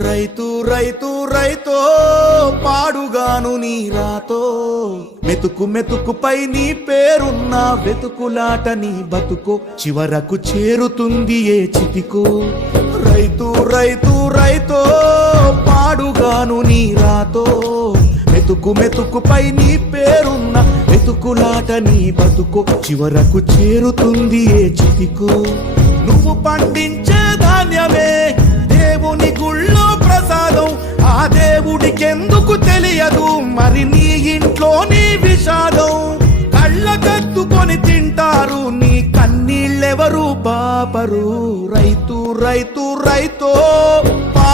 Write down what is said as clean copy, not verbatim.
రైతు రైతు రైతో పాడుగాను నీ రాతో మెతుకు మెతుకుపై నీ పేరున్న వెతుకులాట నీ బతుకో చివరకు చేరుతుంది ఏ చితికో రైతు రైతు రైతో పాడుగాను నీ రాతో మెతుకు మెతుకుపై నీ పేరున్న వెతుకులాట నీ బతుకో చివరకు చేరుతుంది ఏ చితికో నువ్వు పండించే ధాన్యమే దేవుని గుళ్ళో ప్రసాదం ఆ దేవుడికెందుకు తెలియదు మరి నీ ఇంట్లో నీ విషాదం కళ్ళకద్దుకొని తింటారు నీ కన్నీళ్ళెవరు పాపరు రైతు రైతు రైతో